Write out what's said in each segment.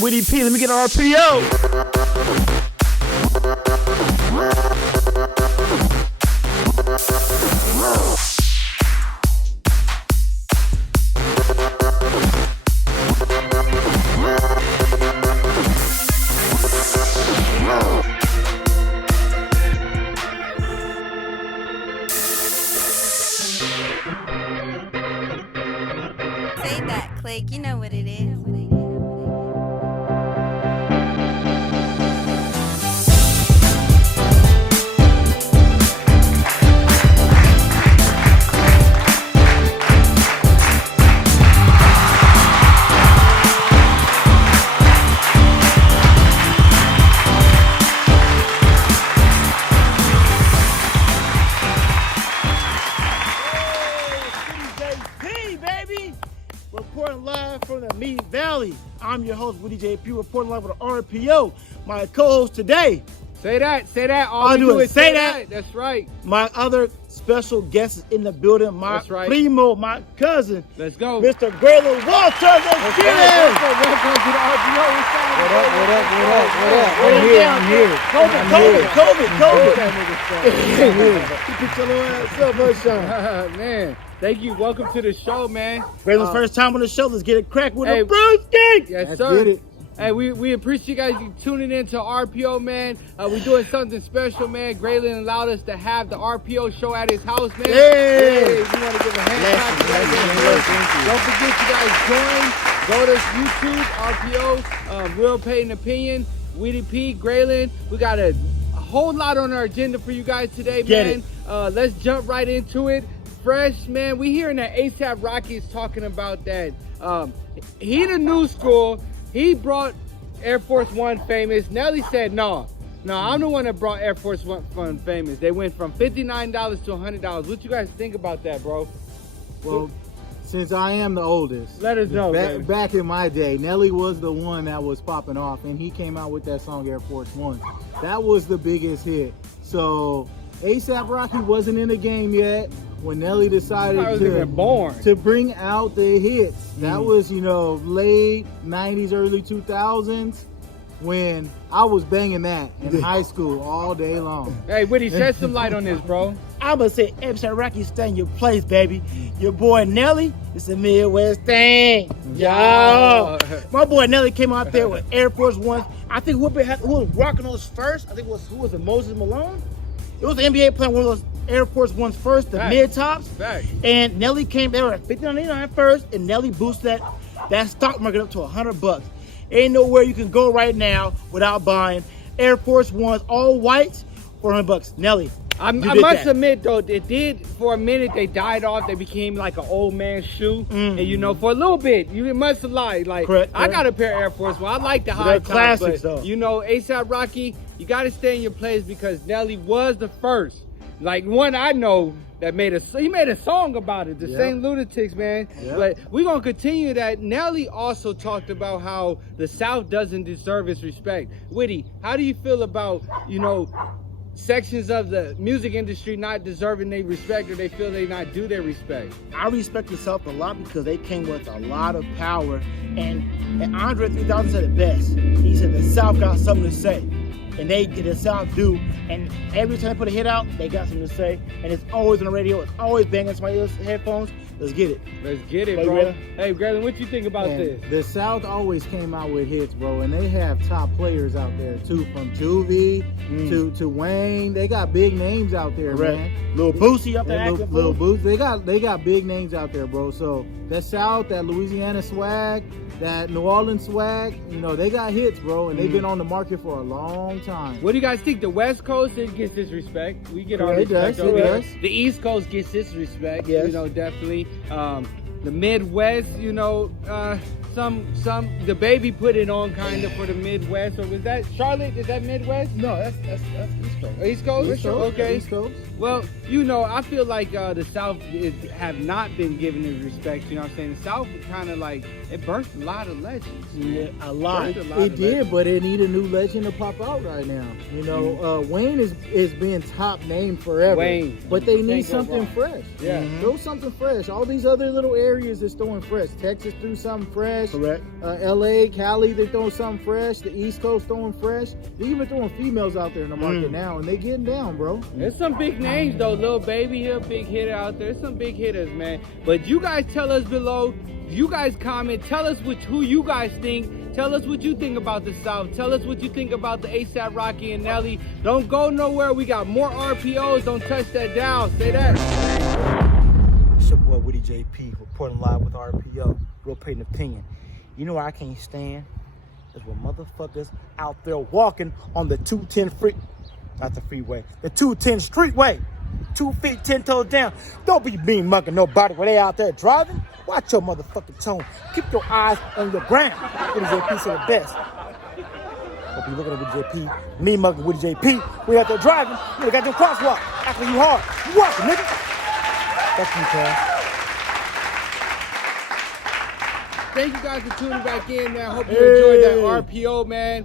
Whitty P, let me get an RPO. SayDat, click, you know what it is. Reporting live from the Meat Valley. I'm your host, Whitty JP, reporting live with an RPO. My co-host today. SayDat. All we do is SayDat. That's right. My other special guest is in the building. My primo, my cousin. Let's go. Mr. GrayLand Walters. Let's get him. Welcome to the RPO. I'm here. COVID. Put your little ass up, Sunshine. Man, thank you. Welcome to the show, man. GrayLand's first time on the show. Let's get it cracked with a brewski. Yes, Let's sir. get it. Hey, we appreciate you guys tuning in to RPO, man. We're doing something special, man. GrayLand allowed us to have the RPO show at his house, man. Hey, we want to give a hand clap. Don't forget, you guys join. Go to YouTube, RPO, Real Payton Opinion, Whitty P, GrayLand. We got a whole lot on our agenda for you guys today, man. Let's jump right into it. Fresh, man. We hearing that ASAP Rocky is talking about that. He the new school. He brought Air Force One famous. Nelly said, no, I'm the one that brought Air Force One famous. They went from $59 to $100. What you guys think about that, bro? Well, since I am the oldest, let us know. Back in my day, Nelly was the one that was popping off, and he came out with that song Air Force One. That was the biggest hit. So ASAP Rocky wasn't in the game yet when Nelly decided to bring out the hits. That was, late 90s, early 2000s when I was banging that in high school all day long. Hey, Whitty, shed some light on this, bro. I'm going to say, ASAP Rocky, stay in your place, baby. Your boy Nelly, it's a Midwest thing. Yo. My boy Nelly came out there with Air Force Ones. I think who was rocking those first? I think who was it, Moses Malone? It was the NBA playing one of those Air Force Ones first, the mid tops. And Nelly came, they were at $59 first, and Nelly boosted that stock market up to $100. Ain't nowhere you can go right now without buying Air Force Ones, all whites, for $100. Nelly, I must admit though, it did for a minute. They died off. They became like an old man shoe, and for a little bit, you must have lied. Like correct. I got a pair of Air Force One. I like the high tops, classics, but though. ASAP Rocky, you got to stay in your place because Nelly was the first. Like one I know that made a song about it, the St. Lunatics, man. But we're gonna continue that. Nelly also talked about how the South doesn't deserve its respect. Whitty, how do you feel about, sections of the music industry not deserving their respect, or they feel they not do their respect? I respect the South a lot because they came with a lot of power, and Andre 3000 said it best. He said the South got something to say. And the South do, and every time they put a hit out, they got something to say, and it's always on the radio, it's always banging somebody's headphones. Let's get it. Let's get it, bro. Hey, GrayLand, what you think about this? The South always came out with hits, bro, and they have top players out there too, from Juvie to Wayne. They got big names out there, man. Lil Boosie up there, Lil Boosie. They got big names out there, bro. So that South, that Louisiana swag, that New Orleans swag, they got hits, bro, and they've been on the market for a long time. What do you guys think? The West Coast gets this respect. We get our respect over there. The East Coast gets this respect. Yes. Definitely. The Midwest, the baby put it on kind of for the Midwest, or was that Charlotte? Is that Midwest? No, that's East Coast. East Coast? East Coast. Okay. East Coast. Well, I feel like the South have not been given the respect. You know what I'm saying? The South kind of like, it birthed a lot of legends. Yeah, a lot. It did, but it need a new legend to pop out right now. Wayne is being top named forever. Wayne. But they need something fresh. Yeah. Throw something fresh. All these other little areas areas that's throwing fresh. Texas threw something fresh. Correct. LA, Cali, they're throwing something fresh. The East Coast throwing fresh. They're even throwing females out there in the market now, and they getting down, bro. There's some big names though. Lil Baby here, big hitter out there. There's some big hitters, man. But you guys tell us below. You guys comment. Tell us who you guys think. Tell us what you think about the South. Tell us what you think about the ASAP Rocky and Nelly. Don't go nowhere. We got more RPOs. Don't touch that dial. Say that. It's your boy Whitty JP reporting live with RPO. Real Payton opinion. You know what I can't stand is when motherfuckers out there walking on the 210 not the freeway, the 210 streetway, 2 feet 10 toes down. Don't be mean mugging nobody when they out there driving. Watch your motherfucking tone. Keep your eyes on the ground. Whitty JP say the best. Hope you looking at Whitty JP. Me mugging Whitty JP. We out there driving. You got them crosswalk. After you hard. You watching, nigga. That's you, Cam. Thank you guys for tuning back in, man. Hope you enjoyed that RPO, man.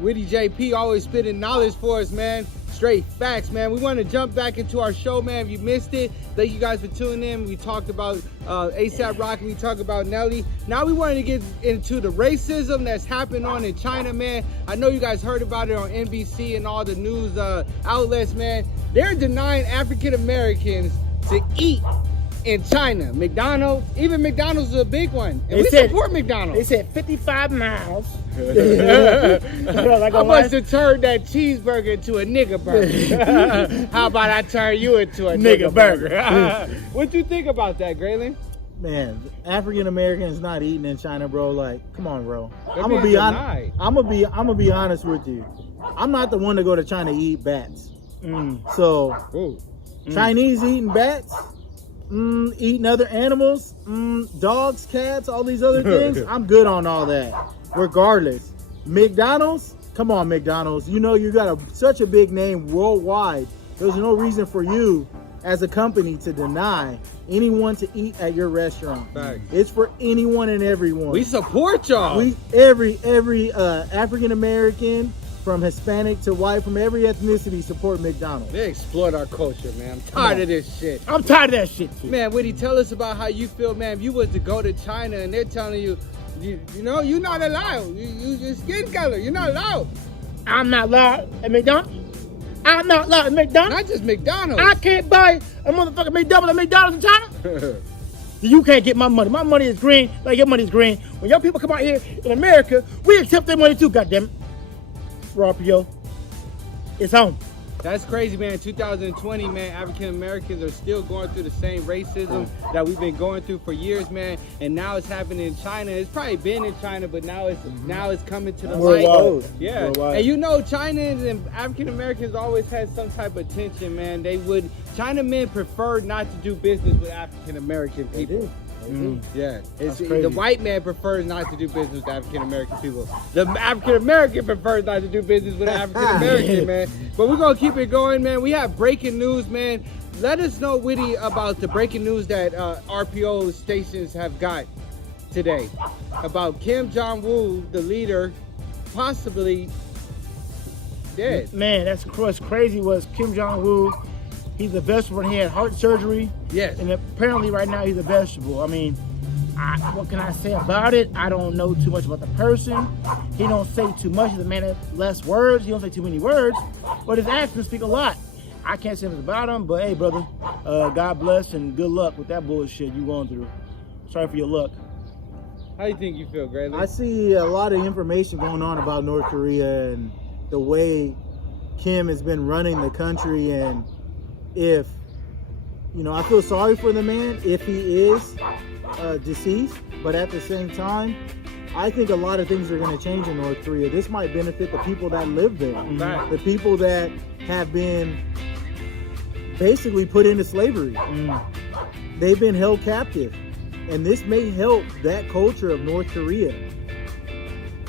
Whitty JP always spitting knowledge for us, man. Straight facts, man. We want to jump back into our show, man. If you missed it, thank you guys for tuning in. We talked about ASAP Rocky. We talked about Nelly. Now we wanted to get into the racism that's happened on in China, man. I know you guys heard about it on NBC and all the news outlets, man. They're denying African Americans to eat in China. McDonald's, even McDonald's is a big one. And we support McDonald's. They said 55 miles. Like I must have turned that cheeseburger into a nigga burger. How about I turn you into a nigga burger? What you think about that, GrayLand? Man, African Americans not eating in China, bro. Like, come on, bro. They're I'm gonna being be honest. denied. I'm gonna be honest with you. I'm not the one to go to China to eat bats. So Chinese eating bats, eating other animals, dogs, cats, all these other things. I'm good on all that. Regardless, McDonald's, come on, McDonald's. You know you got such a big name worldwide. There's no reason for you as a company to deny anyone to eat at your restaurant. Facts. It's for anyone and everyone. We support y'all. We every African American, from Hispanic to white, from every ethnicity, support McDonald's. They exploit our culture, man. I'm tired of this shit. I'm tired of that shit, too. Man, Whitty, tell us about how you feel, man. If you was to go to China and they're telling you, you know, you're not allowed. Your skin color, you're not allowed. I'm not allowed at McDonald's. I'm not allowed at McDonald's. Not just McDonald's. I can't buy a motherfucking McDonald's in China. You can't get my money. My money is green, like your money is green. When your people come out here in America, we accept their money too, goddammit. RPO, it's home. That's crazy, man. In 2020, man, African Americans are still going through the same racism that we've been going through for years, man. And now it's happening in China. It's probably been in China, but now it's coming to the light. Worldwide. Yeah. Worldwide. And you know, China and African Americans always had some type of tension, man. China men prefer not to do business with African American people. Yeah, the white man prefers not to do business with African American people. The African American prefers not to do business with African American, man. But we're gonna keep it going, man. We have breaking news, man. Let us know, Whitty, about the breaking news that RPO stations have got today about Kim Jong-un, the leader, possibly dead. Man, that's what's crazy was Kim Jong-un. He's a vegetable and he had heart surgery. Yes. And apparently right now he's a vegetable. I mean, what can I say about it? I don't know too much about the person. He don't say too much. He's a man of less words. He don't say too many words. But his actions speak a lot. I can't say anything about him, but hey, brother, God bless and good luck with that bullshit you going through. Sorry for your luck. How do you think you feel, GrayLand? I see a lot of information going on about North Korea and the way Kim has been running the country, and if, you know, I feel sorry for the man if he is deceased, but at the same time, I think a lot of things are going to change in North Korea. This might benefit the people that live there, the people that have been basically put into slavery. They've been held captive, and this may help that culture of North Korea.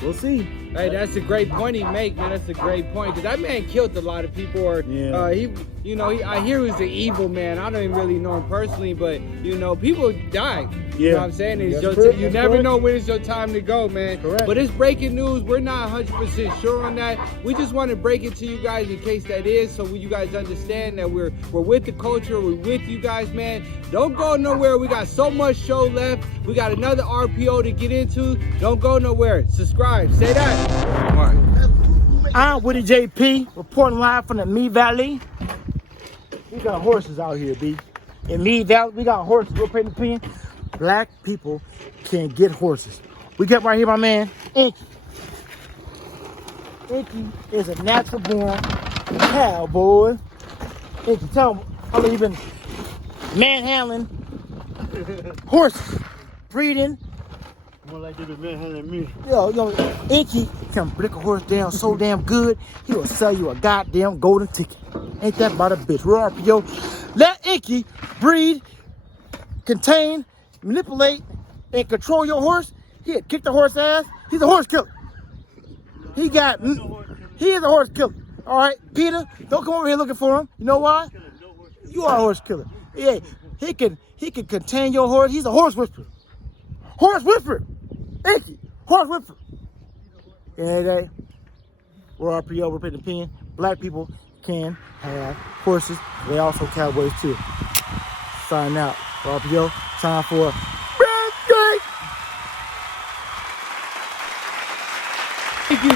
We'll see. Hey, that's a great point he make, man. That's a great point, because that man killed a lot of people. Or You know, I hear he's an evil man. I don't even really know him personally, but you know, people die. You know what I'm saying? It's you never know when it's your time to go, man. Correct. But it's breaking news. We're not 100% sure on that. We just want to break it to you guys in case that is, so you guys understand that we're with the culture. We're with you guys, man. Don't go nowhere. We got so much show left. We got another RPO to get into. Don't go nowhere. Subscribe. Say that. All right. I'm Whitty JP, reporting live from the Me Valley. We got horses out here, B. In Me Valley, we got horses. We're paying the opinion. Black people can get horses. We got right here my man, Inky. Inky is a natural born cowboy. Inky, tell him how long you been manhandling horses, breeding. More like they've been manhandling me. Yo, Inky can break a horse down so damn good, he will sell you a goddamn golden ticket. Ain't that about a bitch? We're RPO. Let Inky breed, contain, manipulate, and control your horse. He'll kick the horse ass. He's a horse killer. He is a horse killer. All right, Peter, don't come over here looking for him. You know why? You are a horse killer. Yeah, he can contain your horse. He's a horse whisperer. Horse whisperer. Inky, horse whisperer. Yeah, we're RPO. We're paying the opinion. Black people can have horses. They also cowboys too. Sign out. RPO. Time for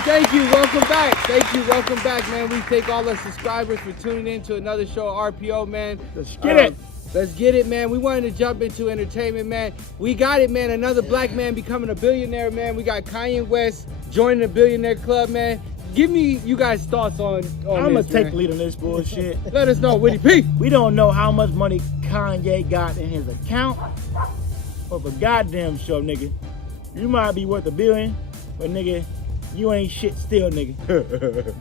Thank you, welcome back, man. We thank all our subscribers for tuning in to another show of RPO, man. Let's get it, man. We wanted to jump into entertainment, man. We got it, man. Another black man becoming a billionaire, man. We got Kanye West joining the billionaire club, man. Give me you guys' thoughts on I'm this, gonna take man. the lead on this bullshit. Let us know, Whitty P. We don't know how much money Kanye got in his account. But for goddamn sure, nigga, you might be worth $1 billion, but nigga, you ain't shit still, nigga.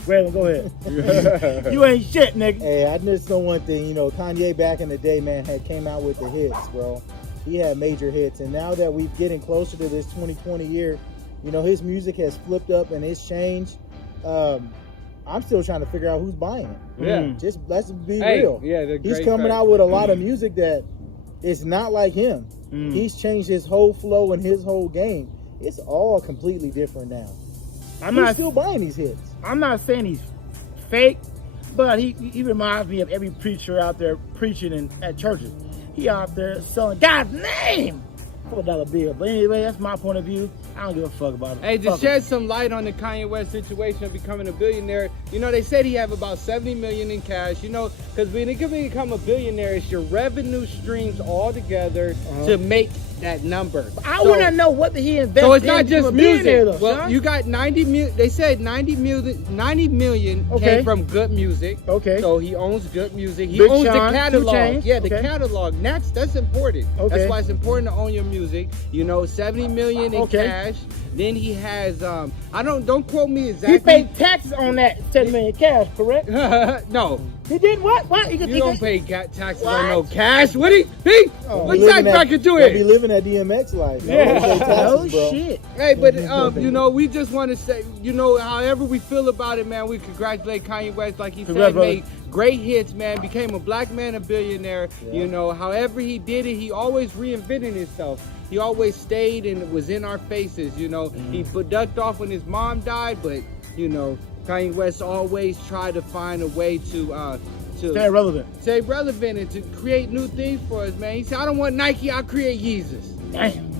GrayLand, go ahead. You ain't shit, nigga. Hey, I just know one thing. You know, Kanye back in the day, man, had came out with the hits, bro. He had major hits. And now that we're getting closer to this 2020 year, you know, his music has flipped up and it's changed. I'm still trying to figure out who's buying it. Yeah. Just let's be real. Yeah, he's coming out with a lot of music that is not like him. He's changed his whole flow and his whole game. It's all completely different now. Who's still buying these hits? I'm not saying he's fake, but he reminds me of every preacher out there preaching at churches. He out there selling God's name for $1 bill. But anyway, that's my point of view. I don't give a fuck about it. Hey, to shed some light on the Kanye West situation of becoming a billionaire, you know, they said he have about $70 million in cash, you know, because when you become a billionaire, it's your revenue streams all together to make that number. I want to know what he invested in. So it's not just music. Though, well, son. you got 90 million. They said 90 million came from good music. Okay. So he owns good music. He Big owns Sean, the catalog. 2 Chainz. Yeah, the catalog. That's important. Okay. That's why it's important to own your music. You know, 70 million in cash. Then he has don't quote me exactly. He paid taxes on that 7 million cash, correct? No. He did what? What? You don't pay taxes on no cash, Woody. What tax bracket you Be in? living that DMX life. Oh shit. Hey, but you know, we just want to say, you know, however we feel about it, man, we congratulate Kanye West, like he said, made great hits, man, became a black man, a billionaire. You know, however he did it, he always reinvented himself. He always stayed and was in our faces, you know. He ducked off when his mom died, but, you know, Kanye West always tried to find a way to stay relevant. Stay relevant and to create new things for us, man. He said, I don't want Nike, I'll create Yeezus. Damn.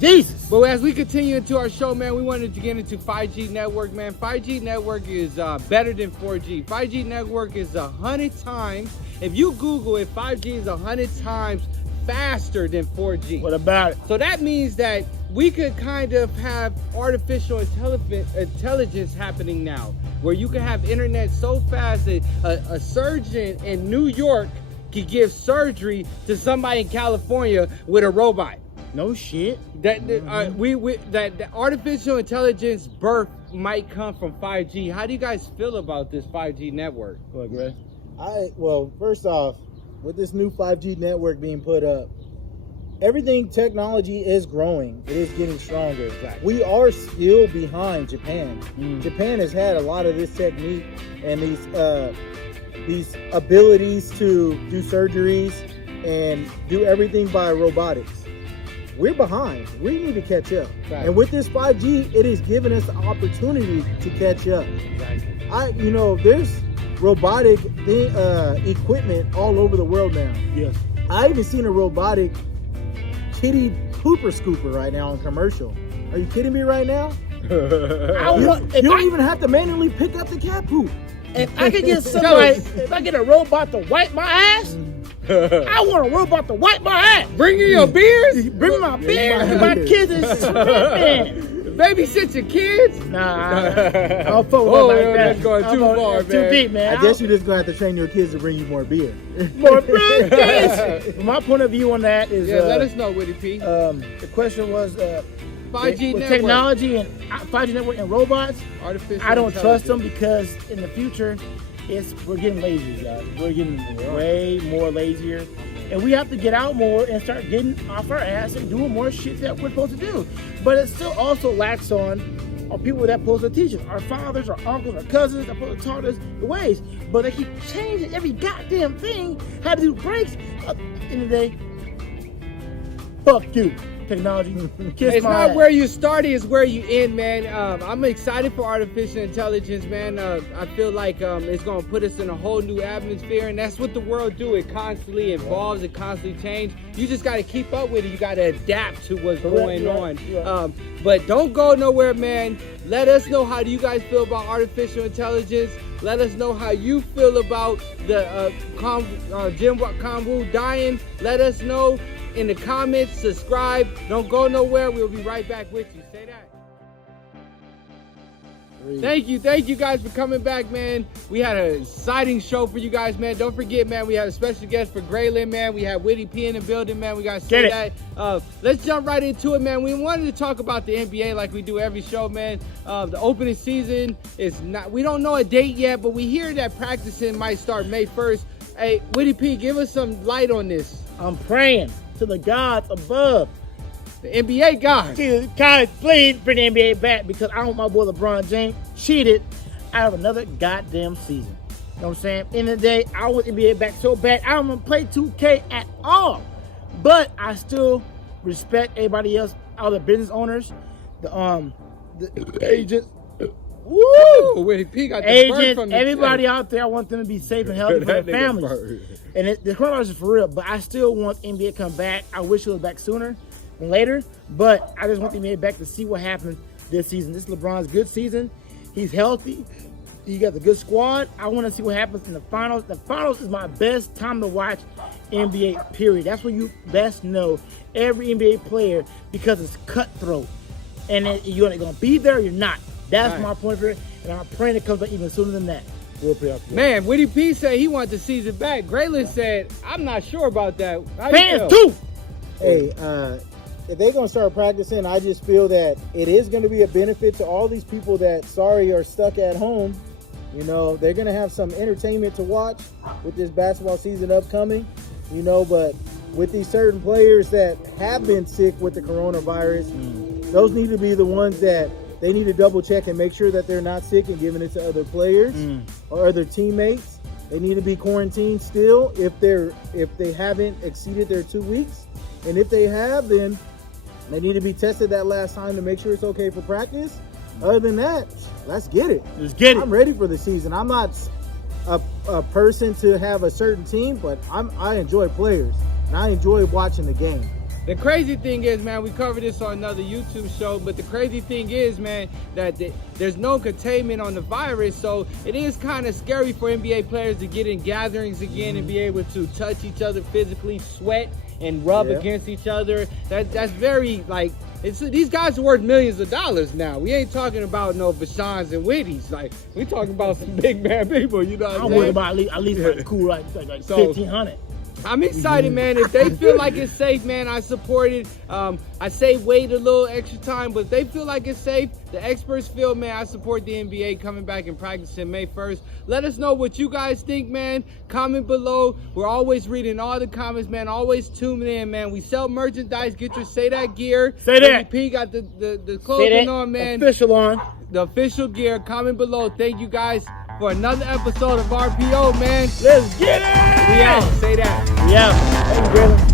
Jesus. But as we continue into our show, man, we wanted to get into 5G network, man. 5G network is better than 4G. 5G network is 100 times. If you Google it, 5G is 100 times faster than 4G. What about it? So that means that we could kind of have artificial intelligence happening now, where you can have internet so fast that a surgeon in New York could give surgery to somebody in California with a robot. No shit. That that artificial intelligence birth might come from 5G. How do you guys feel about this 5G network? What, Gray? Well, first off, with this new 5G network being put up, everything technology is growing. It is getting stronger. Exactly. We are still behind Japan. Japan has had a lot of this technique and these these abilities to do surgeries and do everything by robotics. We're behind. We need to catch up. Right. And with this 5G, it is giving us the opportunity to catch up. Right. There's robotic equipment all over the world now. Yes. I even seen a robotic kitty pooper scooper right now on commercial. Are you kidding me right now? I You want, don't even have to manually pick up the cat poop. if I could get somebody, if I get a robot to wipe my ass, I want a robot to wipe my ass. Bring you your beers. Bring my beer and my kids is swimming. Babysit your kids. Nah, I don't fuck with Oh, like yo, that. that's going too far, Too man. deep, man. I guess you're just gonna have to train your kids to bring you more beer. more business. My point of view on that is, Yeah, let us know, Whitty P. the question was, 5G with network. technology and 5G network and robots. Artificial I don't trust them intelligence. because in the future, we're getting lazy, guys. We're getting way more lazier, and we have to get out more and start getting off our ass and doing more shit that we're supposed to do. But it still also lacks on people that supposed to teach us, our fathers, our uncles, our cousins that supposed to taught us the ways. But they keep changing every goddamn thing. How to do breaks. At the end of the day, fuck you. Technology. Kiss It's my not ass. where you start, it's where you end, man. I'm excited for artificial intelligence, man. I feel like it's going to put us in a whole new atmosphere, and that's what the world do. It constantly evolves, it constantly changes. You just got to keep up with it. You got to adapt to what's going on. But don't go nowhere, man. Let us know how do you guys feel about artificial intelligence. Let us know how you feel about the Jim Conwu dying. Let us know in the comments. Subscribe. Don't go nowhere. We'll be right back with you. Say that. Thank you guys for coming back, man. We had an exciting show for you guys, man. Don't forget, man, we had a special guest for GrayLand, man. We had Whitty P in the building, man. We got SayDat. Let's jump right into it, man. We wanted to talk about the NBA like we do every show, man. The opening season is not, we don't know a date yet, but we hear that practicing might start May 1st. Hey, Whitty P, give us some light on this. I'm praying to the gods above. The NBA guys. Guys, please bring the NBA back because I want my boy LeBron James cheated out of another goddamn season. You know what I'm saying? In the day, I want the NBA back so bad. I don't want to play 2K at all. But I still respect everybody else, all the business owners, the agents. Woo! Whitty P got the burn Agents, from the everybody out there, I want them to be safe and healthy for their families. And the coronavirus is for real, but I still want NBA to come back. I wish it was back sooner than later, but I just want the NBA back to see what happens this season. This is LeBron's good season. He's healthy. He got a good squad. I want to see what happens in the finals. The finals is my best time to watch NBA, period. That's when you best know every NBA player because it's cutthroat. And you're going to be there or you're not. That's my point of it, and I'm praying it comes up even sooner than that. We'll play off. Man, Whitty P said he wanted the season back. GrayLand said, I'm not sure about that. How you Fans feel? too. Hey, if they're gonna start practicing, I just feel that it is gonna be a benefit to all these people that are stuck at home. You know, they're gonna have some entertainment to watch with this basketball season upcoming. You know, but with these certain players that have been sick with the coronavirus, those need to be the ones that they need to double check and make sure that they're not sick and giving it to other players or other teammates. They need to be quarantined still if they haven't exceeded their 2 weeks. And if they have, then they need to be tested that last time to make sure it's okay for practice. Other than that, let's get it. Let's get it. I'm ready for the season. I'm not a person to have a certain team, but I enjoy players and I enjoy watching the game. The crazy thing is, man, we covered this on another YouTube show, but the crazy thing is, man, that there's no containment on the virus, so it is kind of scary for NBA players to get in gatherings again and be able to touch each other physically, sweat, and rub against each other. That's very, like, these guys are worth millions of dollars now. We ain't talking about no Vashons and Whittys. Like, we talking about some big man people, you know what I'm I'm saying? worried about at least like cool, like So- 1,500. I'm excited, man. If they feel like it's safe, man, I support it. I say wait a little extra time, but if they feel like it's safe, the experts feel, man, I support the NBA coming back and practicing May 1st. Let us know what you guys think, man. Comment below. We're always reading all the comments, man. Always tuning in, man. We sell merchandise. Get your SayDat gear. SayDat. P got the clothing on, man. Official on. The official gear. Comment below. Thank you, guys. for another episode of RPO, man. Let's get it! We out. Say that. We out. Thank you, Grayland.